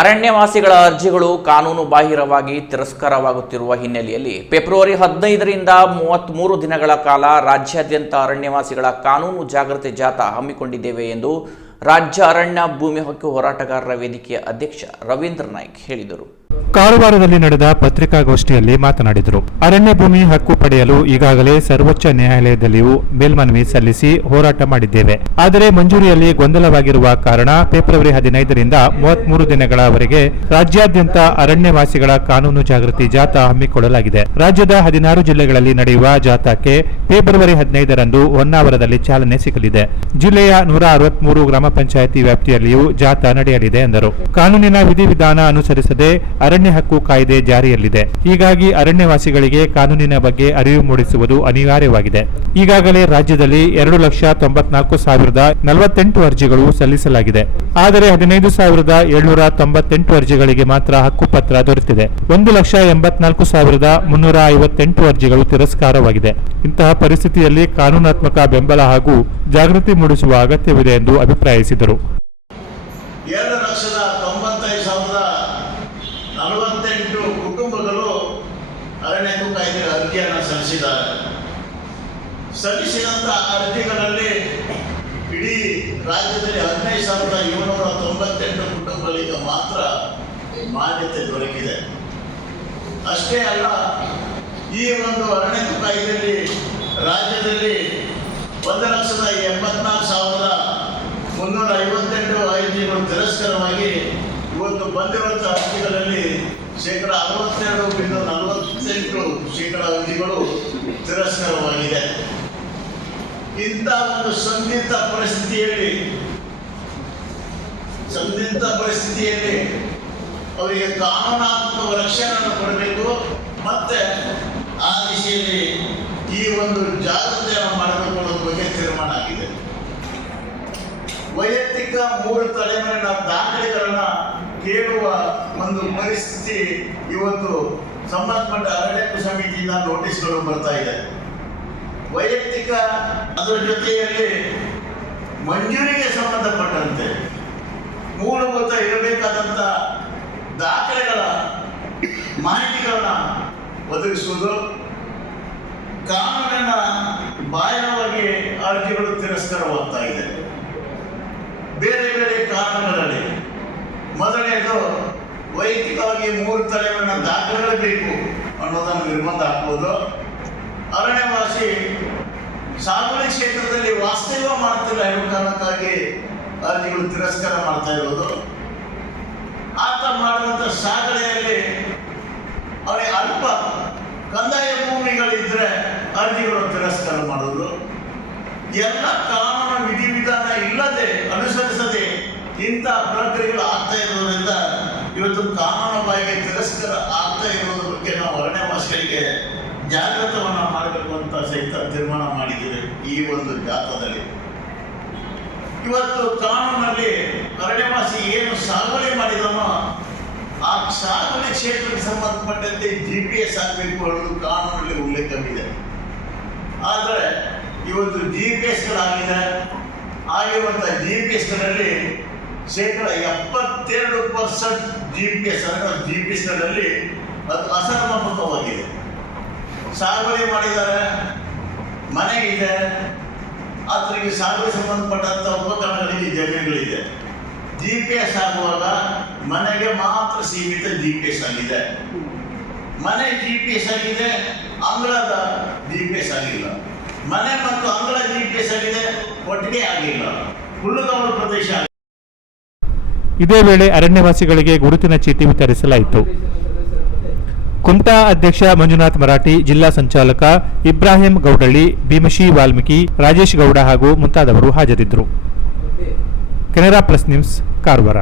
ಅರಣ್ಯವಾಸಿಗಳ ಅರ್ಜಿಗಳು ಕಾನೂನು ಬಾಹಿರವಾಗಿ ತಿರಸ್ಕಾರವಾಗುತ್ತಿರುವ ಹಿನ್ನೆಲೆಯಲ್ಲಿ ಫೆಬ್ರವರಿ 15ರಿಂದ 33 ದಿನಗಳ ಕಾಲ ರಾಜ್ಯಾದ್ಯಂತ ಅರಣ್ಯವಾಸಿಗಳ ಕಾನೂನು ಜಾಗೃತಿ ಜಾಥಾ ಹಮ್ಮಿಕೊಂಡಿದ್ದೇವೆ ಎಂದು ರಾಜ್ಯ ಅರಣ್ಯ ಭೂಮಿ ಹಕ್ಕು ಹೋರಾಟಗಾರರ ವೇದಿಕೆಯ ಅಧ್ಯಕ್ಷ ರವೀಂದ್ರ ನಾಯ್ಕ್ ಹೇಳಿದರು. ಕಾರವಾರದಲ್ಲಿ ನಡೆದ ಪತ್ರಿಕಾಗೋಷ್ಠಿಯಲ್ಲಿ ಮಾತನಾಡಿದರು. ಅರಣ್ಯ ಭೂಮಿ ಹಕ್ಕು ಪಡೆಯಲು ಈಗಾಗಲೇ ಸರ್ವೋಚ್ಚ ನ್ಯಾಯಾಲಯದಲ್ಲಿಯೂ ಮೇಲ್ಮನವಿ ಸಲ್ಲಿಸಿ ಹೋರಾಟ ಮಾಡಿದ್ದೇವೆ. ಆದರೆ ಮಂಜೂರಿಯಲ್ಲಿ ಗೊಂದಲವಾಗಿರುವ ಕಾರಣ ಫೆಬ್ರವರಿ 15ರಿಂದ 33 ದಿನಗಳವರೆಗೆ ರಾಜ್ಯಾದ್ಯಂತ ಅರಣ್ಯವಾಸಿಗಳ ಕಾನೂನು ಜಾಗೃತಿ ಜಾಥಾ ಹಮ್ಮಿಕೊಳ್ಳಲಾಗಿದೆ. ರಾಜ್ಯದ 16 ಜಿಲ್ಲೆಗಳಲ್ಲಿ ನಡೆಯುವ ಜಾಥಾಕ್ಕೆ ಫೆಬ್ರವರಿ 15ರಂದು ಹೊನ್ನಾವರದಲ್ಲಿ ಚಾಲನೆ ಸಿಗಲಿದೆ. ಜಿಲ್ಲೆಯ 163 ಗ್ರಾಮ ಪಂಚಾಯಿತಿ ವ್ಯಾಪ್ತಿಯಲ್ಲಿಯೂ ಜಾಥಾ ನಡೆಯಲಿದೆ ಎಂದರು. ಕಾನೂನಿನ ವಿಧಿವಿಧಾನ ಅನುಸರಿಸದೆ ಅರಣ್ಯ ಹಕ್ಕು ಕಾಯ್ದೆ ಜಾರಿಯಲ್ಲಿದೆ. ಹೀಗಾಗಿ ಅರಣ್ಯವಾಸಿಗಳಿಗೆ ಕಾನೂನಿನ ಬಗ್ಗೆ ಅರಿವು ಮೂಡಿಸುವುದು ಅನಿವಾರ್ಯವಾಗಿದೆ. ಈಗಾಗಲೇ ರಾಜ್ಯದಲ್ಲಿ 2,94,048 ಅರ್ಜಿಗಳು ಸಲ್ಲಿಸಲಾಗಿದೆ. ಆದರೆ 15,798 ಅರ್ಜಿಗಳಿಗೆ ಮಾತ್ರ ಹಕ್ಕುಪತ್ರ ದೊರೆತಿದೆ. 1,84,358 ಅರ್ಜಿಗಳು ತಿರಸ್ಕಾರವಾಗಿದೆ. ಇಂತಹ ಪರಿಸ್ಥಿತಿಯಲ್ಲಿ ಕಾನೂನಾತ್ಮಕ ಬೆಂಬಲ ಹಾಗೂ ಜಾಗೃತಿ ಮೂಡಿಸುವ ಅಗತ್ಯವಿದೆ ಎಂದು ಅಭಿಪ್ರಾಯಿಸಿದರು. 2,95,048 ಕುಟುಂಬಗಳು ಅರಣ್ಯ ಹಕ್ಕು ಕಾಯ್ದೆ ಅರ್ಜಿಯನ್ನು ಸಲ್ಲಿಸಿದಂಥ ಅರ್ಜಿಗಳಲ್ಲಿ ಇಡೀ ರಾಜ್ಯದಲ್ಲಿ 15,798 ಕುಟುಂಬಗಳಿಗೆ ಮಾತ್ರ ಮಾನ್ಯತೆ ದೊರಕಿದೆ. ಅಷ್ಟೇ ಅಲ್ಲ, ಈ ಒಂದು ಅರಣ್ಯ ಹಕ್ಕು ಕಾಯ್ದೆಯಲ್ಲಿ ರಾಜ್ಯದಲ್ಲಿ 1,84,358 ಅರ್ಜಿಗಳು ತಿರಸ್ಕಾರವಾಗಿ ಇವತ್ತು ಬಂದಿರುವಂಥ ಅರ್ಜಿಗಳಲ್ಲಿ 62.48% ಅರ್ಜಿಗಳು ತಿರಸ್ಕಾರವಾಗಿದೆ. ಇಂಥ ಒಂದು ಸಂದಿಗ್ಧ ಪರಿಸ್ಥಿತಿಯಲ್ಲಿ ಅವರಿಗೆ ಕಾನೂನಾತ್ಮಕ ರಕ್ಷಣೆಯನ್ನು ಕೊಡಬೇಕು. ಮತ್ತೆ ಆ ದಿಶೆಯಲ್ಲಿ ಈ ಒಂದು ಜಾಗೃತಿಯನ್ನು ಮಾಡಬೇಕು ಅನ್ನೋದ್ರ ಬಗ್ಗೆ ತೀರ್ಮಾನ ಆಗಿದೆ. ವೈಯಕ್ತಿಕ 3 ತಲೆಮಾರಿನ ದಾಖಲೆಗಳನ್ನು ಕೇಳುವ ಒಂದು ಪರಿಸ್ಥಿತಿ ಇವತ್ತು ಸಂಬಂಧಪಟ್ಟ ಅರಣ್ಯ ಸಮಿತಿಯಿಂದ ನೋಟಿಸ್ಗಳು ಬರ್ತಾ ಇದೆ. ವೈಯಕ್ತಿಕ ಅದರ ಜೊತೆಯಲ್ಲಿ ಮಂಜೂರಿಗೆ ಸಂಬಂಧಪಟ್ಟಂತೆ ಮೂಲಭೂತ ಇರಬೇಕಾದಂಥ ದಾಖಲೆಗಳ ಮಾಹಿತಿಗಳನ್ನ ಒದಗಿಸುವುದು, ಕಾನೂನಿನ ಬಾಹಿರವಾಗಿ ಅರ್ಜಿಗಳು ತಿರಸ್ಕಾರವಾಗ್ತಾ ಇದೆ. ಬೇರೆ ಬೇರೆ ಕಾರಣಗಳಲ್ಲಿ ಮೊದಲನೇದು ವೈಯಕ್ತಿಕವಾಗಿ 3 ತಲೆಮಾರಿನ ದಾಖಲೆಗಳು ಬೇಕು ಅನ್ನೋದನ್ನು ನಿರ್ಬಂಧ ಹಾಕುವುದು. ಅರಣ್ಯವಾಸಿ ಸಾಗುವಳಿ ಕ್ಷೇತ್ರದಲ್ಲಿ ವಾಸ್ತವ್ಯ ಮಾಡ್ತಿಲ್ಲ ಎಂಬ ಕಾರಣಕ್ಕಾಗಿ ಅರ್ಜಿಗಳು ತಿರಸ್ಕಾರ ಮಾಡ್ತಾ ಇರೋದು. ಆತ ಮಾಡುವಂಥ ಸಾಗಣೆಯಲ್ಲಿ ಅವರಿಗೆ ಅಲ್ಪ ಕಂದಾಯ ಭೂಮಿಗಳಿದ್ದರೆ ಅರ್ಜಿಗಳು ತಿರಸ್ಕಾರ ಮಾಡೋದು. ಎಲ್ಲ ಕಾನೂನು ವಿಧಿವಿಧಾನ ಇಲ್ಲದೆ ಅನುಸರಿಸದೆ ಇಂಥ ಪ್ರಕ್ರಿಯೆಗಳು ಆಗ್ತಾ ಇರೋದ್ರಿಂದ ಇವತ್ತು ಕಾನೂನು ಬಾಯಿಗೆ ತಿರಸ್ಕಾರ ಆಗ್ತಾ ಇರೋದ್ರ ಬಗ್ಗೆ ನಾವು ಅರಣ್ಯವಾಸಿಗಳಿಗೆ ಜಾಗೃತವನ್ನು ಮಾಡಬೇಕು ಅಂತ ಸಹಿತ ತೀರ್ಮಾನ ಮಾಡಿದ್ದೇವೆ. ಈ ಒಂದು ಜಾಥಾದಲ್ಲಿ ಇವತ್ತು ಕಾನೂನಲ್ಲಿ ಅರಣ್ಯವಾಸಿ ಏನು ಸಾಗುವಳಿ ಮಾಡಿದನೋ ಆ ಸಾಗುವಳಿ ಕ್ಷೇತ್ರಕ್ಕೆ ಸಂಬಂಧಪಟ್ಟಂತೆ GPS ಆಗಬೇಕು ಅನ್ನೋದು ಕಾನೂನಲ್ಲಿ ಉಲ್ಲೇಖವಿದೆ. ಆದರೆ ಇವತ್ತು GPS ಆಗಿರುವಂಥ GPS-ಗಳಲ್ಲಿ 72% GPS-ಗಳಲ್ಲಿ ಅದು ಅಸಮರ್ಪಕವಾಗಿದೆ. ಸಾಗುವಳಿ ಮಾಡಿದ್ದಾರೆ, ಮನೆಗಿದೆ, ಅದರಿಗೆ ಸಾಗುವಳಿ ಸಂಬಂಧಪಟ್ಟಂಥ ಉಪಕರಣಗಳಿಗೆ ಜಮೀನುಗಳಿದೆ. GPS ಆಗುವಾಗ ಮನೆಗೆ ಮಾತ್ರ ಸೀಮಿತ GPS ಆಗಿದೆ. ಮನೆ GPS ಆಗಿದೆ, ಅಂಗಳದ GPS ಆಗಿಲ್ಲ. ಮನೆ ಮತ್ತು ಅಂಗಳ GPS ಆಗಿದೆ, ಒಟ್ಟಿಗೆ ಆಗಿಲ್ಲ. ಹುಲ್ಲುಗಾವಲು ಪ್ರದೇಶ. ಇದೇ ವೇಳೆ ಅರಣ್ಯವಾಸಿಗಳಿಗೆ ಗುರುತಿನ ಚೀಟಿ ವಿತರಿಸಲಾಯಿತು. ಕುಮಟಾ ಅಧ್ಯಕ್ಷ ಮಂಜುನಾಥ್ ಮರಾಠಿ, ಜಿಲ್ಲಾ ಸಂಚಾಲಕ ಇಬ್ರಾಹಿಂ ಗೌಡಳ್ಳಿ, ಭೀಮಶಿ ವಾಲ್ಮೀಕಿ, ರಾಜೇಶ್ ಗೌಡ ಹಾಗೂ ಮುಂತಾದವರು ಹಾಜರಿದ್ದರು. Canara plus news, Karwar.